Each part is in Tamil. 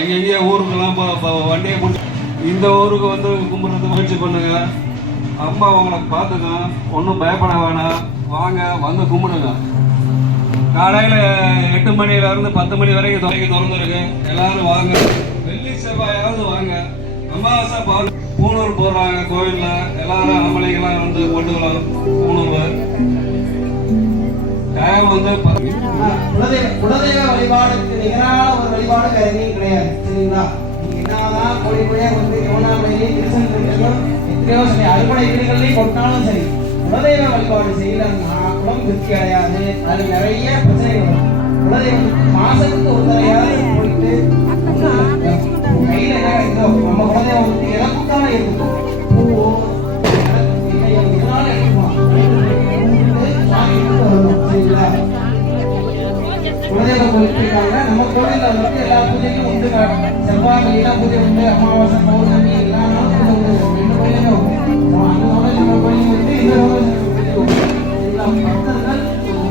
எங்கெங்கே ஊருக்கெல்லாம் இப்போ வண்டியை பிடிச்சி. இந்த ஊருக்கு வந்து கும்பிட்றது முயற்சி பண்ணுங்க. அம்மா உங்களை பார்த்துங்க ஒன்றும் பயப்பட வேணாம். வாங்க வந்து கும்பிடுங்க. காலையில் எட்டு மணிலேருந்து பத்து மணி வரைக்கும் துறைக்கு திறந்துருக்கு. எல்லாரும் வாங்க. வெள்ளி செவ்வாயாவது வாங்க. அமாவாசை பால் பூனூர் போடுறாங்க கோயிலில். எல்லாரும் ஆம்பளைங்களாம் வந்து கொண்டு வரலாம் டைம் வந்து குலதெய்வ வழிபாடுக்கு நிகரான ஒரு வழிபாடு கருதியும் கிடையாது சரிங்களா? என்னதான் கோடி கோடியா வந்து திருவண்ணாமலையிலேயும் திருச்செந்தூர்லையும் எத்தனையோ சரி அறுபடை வீடுகள்லையும் கொட்டினாலும் சரி குலதெய்வ வழிபாடு செய்யலன்னா குலம் திருப்தி அடையாது. அது நிறைய பிரச்சனை வரும். குலதெய்வம் மாசத்துக்கு ஒரு தடையாவது போயிட்டு கையில் என்ன கிடைக்கும் நம்ம குலதெய்வம் வந்து எதை கொடுத்தாலும் இருக்கும் பூவோ குழந்தைகளை போயிட்டுருக்காங்க நம்ம கோவிலில் வந்துட்டு எல்லா பூஜைக்கும் உண்டு செவ்வாய் வெள்ளிலாம் பூஜை உண்டு. அமாவாசை பௌர்ணமி எல்லா நாளும் பூஜை உண்டு ரெண்டு கோயிலுமே உண்டு அந்த கோவில் நம்ம கோயில் வந்து இந்த கோவில்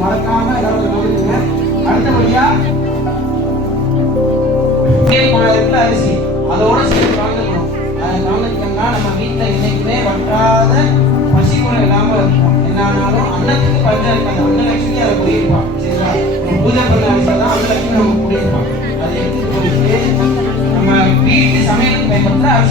மறக்காம எல்லாரும் கவனிச்சுங்க அடுத்தபடியா அரிசி. அதோட சேர்த்து கலந்துக்கணும். அதை கலந்துக்கிட்டோம்னா நம்ம வீட்டில் என்னைக்குமே வற்றாத பசி கூட இல்லாமல் இருக்கும். என்னானாலும் நாளும் அன்னத்துக்கு பஞ்சம் இருக்காது. அன்னலட்சுமி அதை புரியிருப்பான் me encontraba.